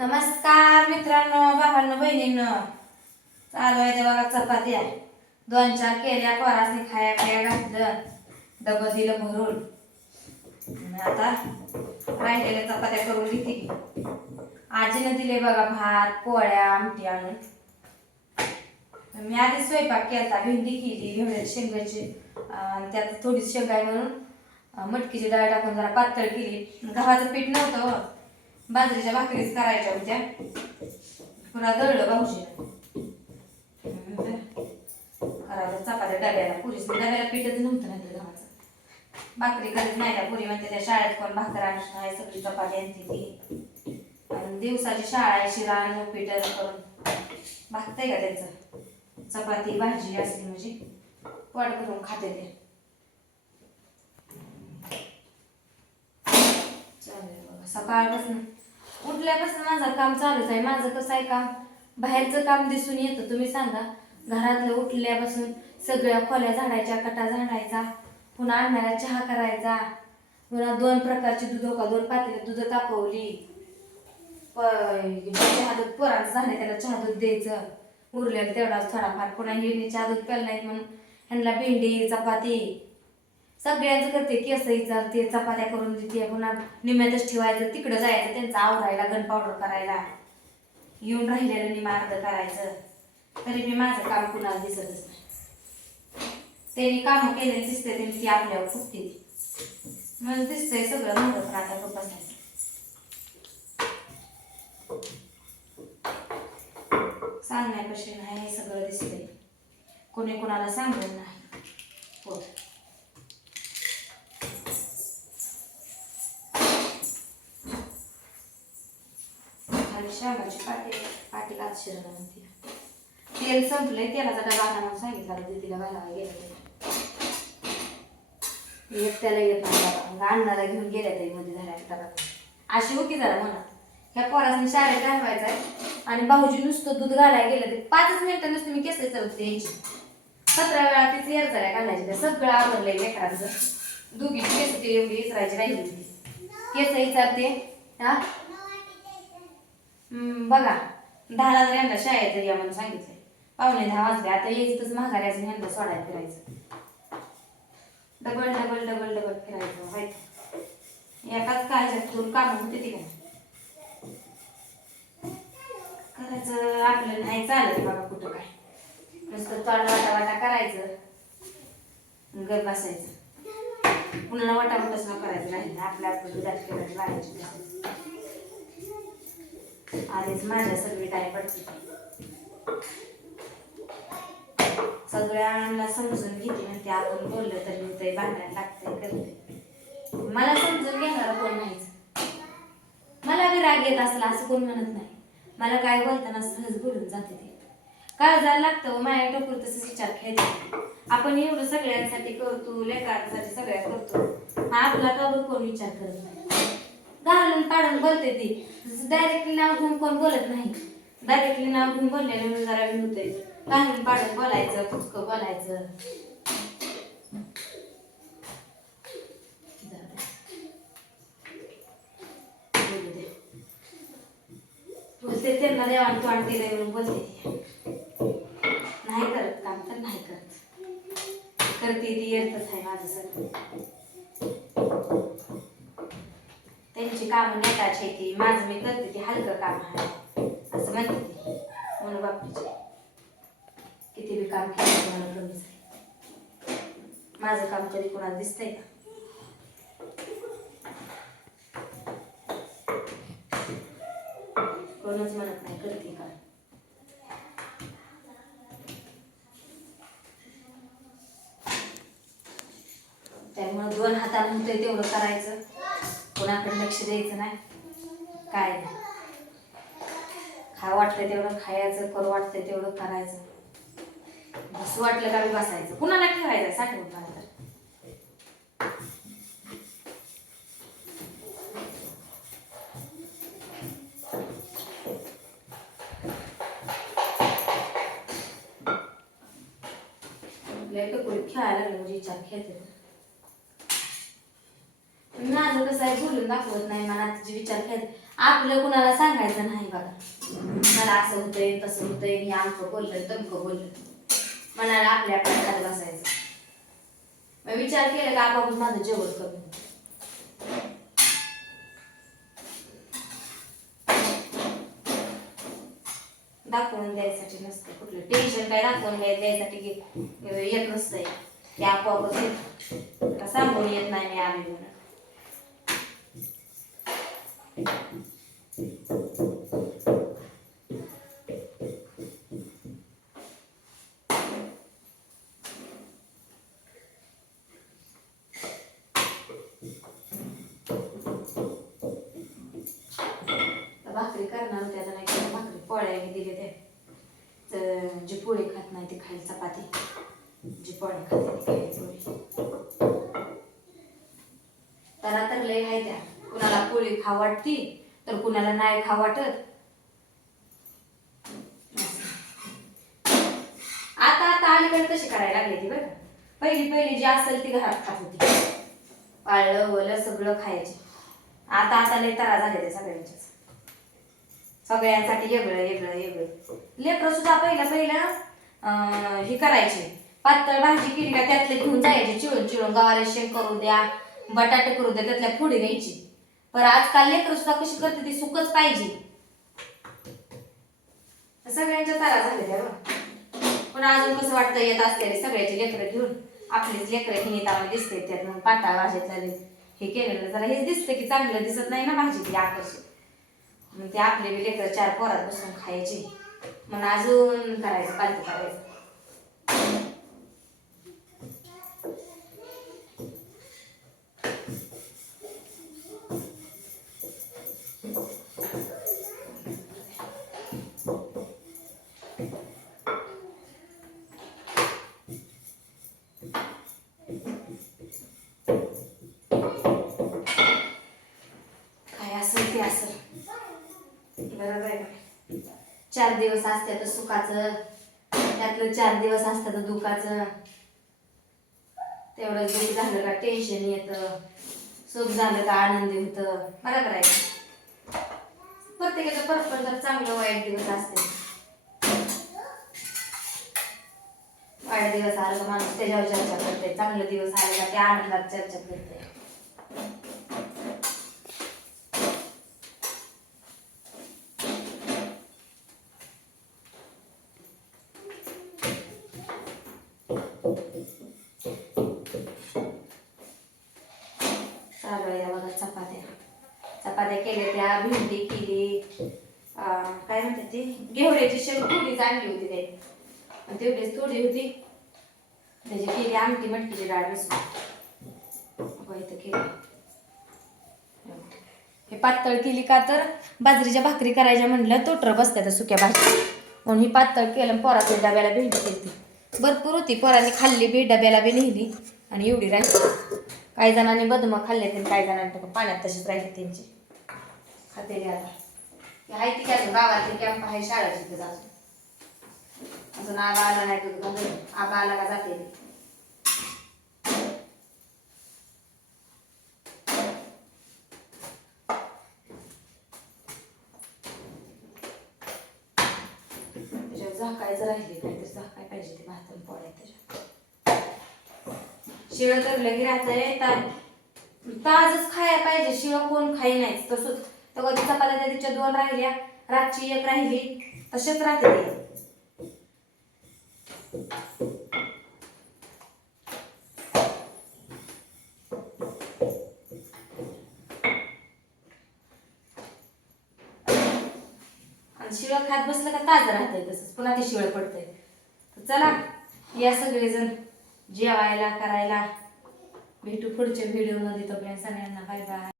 नमस्कार मित्रांनो, भावांनो, बहिणींनो. चालू आहे ते बघा चपात्या. 2-4 केल्या, पोरासनी खाया खाया घातलं, डबं दिलं भरून. आता राहिलेल्या चपात्या करून घेते. आजीनं दिले बघा भात, पोळ्या, आमटी आणून. मी आधी स्वयंपाक केला, भेंडी केली, भेंडी शेंगाची, आणि त्यात थोडी शेंगाय म्हणून मटकीची डाळ टाकून जरा पातळ केली. गव्हाचं पीठ नव्हतं, बाजरीच्या भाकरीच करायच्या होत्या. पुन्हा दळलं भाऊजीनं. करायला चपात्या डब्याला, पुरीच डब्याला पीठच नव्हतं ना ते गव्हाचं. भाकरी कधीच नाही का, पुरी म्हणते त्या शाळेत कोण भाकर आणत नाही, सगळी चपाती आणते ती. आणि दिवसाची शाळा आहे, शिरा आणि पीठ करून भागतंय का त्याचं. चपाती भाजी असली म्हणजे पोट करून खाते ते. चालेल बघा, सकाळपासून उठल्यापासून माझं काम चालूच आहे. माझं कसं आहे काम, बाहेरचं काम दिसून येतं. तुम्ही सांगा, घरातलं उठल्यापासून सगळ्या खोल्या झाडायच्या, कटा झाडायचा, पुन्हा आणणारा चहा करायचा, पुन्हा 2 प्रकारची दूध, 2 पातेले दूध तापवली, चहा दूध पोरांचं झालं त्याला चहा दूध द्यायचं, उरलेलं तेवढाच थोडाफार. पुन्हा हिरणी चहा दूध प्यायला नाहीत म्हणून ह्यांना भेंडी चपाती सगळ्यांचं करते. केस विचारते, चपात्या करून देते, पुन्हा निम्यातच ठेवायचं, तिकडं जायचं त्यांचं आवरायला, गन पावडर करायला, येऊन राहिलेलं निम्मा अर्ध करायचं. तरी मी माझं काम कुणाला दिसतच नाही. त्यांनी कामं केलेली दिसते, त्यांनी ती आपल्यावर फुकते. मला दिसतंय सगळं नव्हतं, पण आता खूप बसायचं. सांगण्यापेक्षा नाही, हे सगळं दिसतंय, कोणी कोणाला सांगून नाही होत. शेंगाची पाटी आत शिरलं म्हणते. तेल संपलंय, तेलाचा डबा आणा म्हणून सांगितलं तिला घालावा गेलं. एक त्याला येत नाही, अण्णाला घेऊन गेल्या तरी मध्ये धरायला डबा. अशी होती जरा म्हणा, ह्या पोरासनी शाळेत घालवायचं आहे आणि भाऊजी नुसतं दूध घालायला गेलं ते 5 मिनिटं नुसतं मी केस चालते यायची. 17 वेळा तिची एरचाळ्या घालायची. सगळं आवडलंय लेकरांचं. दोघीची केस ते एवढी इचरायची राहिली होती. केस इचारते हा बघा, 10ला जर यांना शाळेत या म्हणून सांगितलंय, 9:45 वाजले. आता यायचंच माघाऱ्याचं ह्यांना सोडायला फिरायचं, डबल डबल डबल डबल फिरायचं व्हायचं. एकाच काळजात काम होते ती काय करायचं. आपलं नाही चालत बघा कुठं काय, नुसतं तोंड वाटा वाटा करायचं, गप बसायचं. पुन्हा वाटावटच न करायचं नाही, आपल्या आपलं दुधात खेळत लागायचं. आधीच माझ्या सगळी काय पडते, सगळ्यांना समजून घेते म्हणते. आपण बोललं तर मी ते भांडायला लागतंय करते. मला समजून घेणार कोण नाहीच. मला बी राग येत असला असं कोण म्हणत नाही. मला काय बोलताना सहज बोलून जाते ते. काळजाला लागतं, माझ्या डोक्यावर तसंच विचार खेळते. आपण एवढं सगळ्यांसाठी करतो, लेकरांसाठी सगळ्या करतो, आपला का कोण विचार करत नाही. घालून पाडून बोलते ती. डायरेक्टली नाव घेऊन कोण बोलत नाही. डायरेक्टली नाव घेऊन बोललेलं जरा होतंय. घालून पाडून बोलायचं, पुचकं बोलायचं. बोलते त्यांना देवाण तोंड दिलंय म्हणून बोलते. नाही करत काम तर नाही करत, करते ती येतच आहे माझं सगळं. त्यांची कामं नेटाची ती, माझं मी करते ती हलकं काम आहे असं म्हणते ती. म्हणून बापटीचे किती बी काम केलं तुम्हाला कमीच आहे. माझं काम तरी कोणाला दिसतंय का? कोणच म्हणत नाही करते का. त्यामुळे 2 हाताने होतंय तेवढं करायचं, कोणाकडे लक्ष द्यायचं नाही, काय नाही. खा वाटतंय तेवढं खायचं, करू वाटतंय तेवढं करायचं. बसू वाटलं का बसायचं, कुणाला ठेवायचं साठवून मला तर. खेळायला लागलं म्हणजे विचार खेळते. माझं कसं आहे, बोलून दाखवत नाही मला तिचे विचार खेळते. आपलं कुणाला सांगायचं नाही बघा. मला असं होतंय तसं होतंय, हे आमकं बोललं तमकं बोललं, म्हणाला आपल्या खात बसायचं. मग विचार केला का आपापच माझं जेवण कमी होतं. दाखवून द्यायसाठी नसतं कुठलं टेन्शन, काय दाखवून द्यायसाठी येत नसतंय, ते आपोआपच येत. सांगून येत नाही मी आम्ही म्हणून. भाकरी करणार होत्या तर नाही, भाकरी पोळ्या दिले ते, तर जी पोळी खात नाही ती खायला चपाती, जी पोळ्या खाते ती खायला पोळी. तर लय आहे त्या, कुणाला पोळी खा वाटती तर कुणाला नाही खा वाटत. आता आता अलीकडे कशी करायला लागली ती बरं. पहिली जी असेल ती घरात खात होती, पाळलं वलं सगळं खायचे. आता आता लय तरा झाले ते सगळ्यांच्याच, सगळ्यांसाठी वेगळं वेगळं वेगळं. लेकरं सुद्धा पहिलं हे करायचे, पातळ भाजी केली का त्यातले घेऊन जायचे चिळून चिळून, गवारी शेंग करू द्या, बटाटे करू द्या, त्यातल्या फोडी द्यायची. पण आजकाल लेकरं सुद्धा कशी करते ती सुकच पाहिजे. सगळ्यांच्या तारा झाल्या त्या. पण अजून कसं वाटतं येत असलेले सगळ्याचे लेकरं घेऊन आपलीच लेकरं ही नेतामध्ये दिसते, त्यात मग पाताळ भाजीतला हे केलेलं जरा हेच दिसतं की चांगलं दिसत नाही ना भाजी ती आकर्षित. मग ते आपले बी लेकरं 4 पोरात बसून खायचे, मग अजून करायचं पालती करायचं. बरोबर आहे का? 4 दिवस असतात सुखाचं, त्यातलं 4 दिवस असतात दुःखाचं. तेवढं दुःख झालं का टेन्शन येतं, सुख झालं का आनंदी होतं. बरोबर आहे का? प्रत्येकाचं परस्पर चांगलं वाईट दिवस असते. वाईट दिवस आला का माणूस त्याच्यावर चर्चा करते, चांगले दिवस आले का त्या आनंदात चर्चा करते. चालू आहे बघा चपात्या केल्या, त्या भेंडी केली, काय म्हणते ती घेवड्याची शेंग थोडीच आणली होती ते, तेवढीच थोडी होती त्याची केली आमटी, मटकीची डाळ मिसळून इथं केली. हे पातळ केली का तर बाजरीच्या भाकरी करायच्या म्हणलं तोटर बसतात सुक्या भाजी, म्हणून ही पातळ केलं. पोराच्या डब्याला भेंडी केली भरपूर होती, पोरांनी खाल्ली बी, डब्याला बी नेली आणि एवढी राहिली. काही जणांनी बदमं खाल्ले ते, काही जणांनी पाण्यात तशीच राहिली त्यांची खातेली. आता आहे ती काय गावातली कॅम्प आहे शाळेची तिथं अजून आबा आला नाही तुझं, आबा आला का जाते. त्याच्यावर झाकायचं राहिले, काहीतरी झाकाय पाहिजे ते भात आणि पोळ्या. त्याच्यात शिळं तर लगे राहतंय, ताजच खायला पाहिजे, शिळं कोण खाई नाही. तसंच तर कधी चपात्या त्या तिच्या 2 राहिल्या, रातची 1 राहिली, तसेच राहते. आणि शिळं खात बसलं का ताजं राहतंय, तसंच पुन्हा ते शिळं पडतंय. तर चला या सगळेजण जेवायला करायला, भेटू पुढच्या व्हिडिओ मध्ये. तोपर्यंत सगळ्यांना बाय बाय.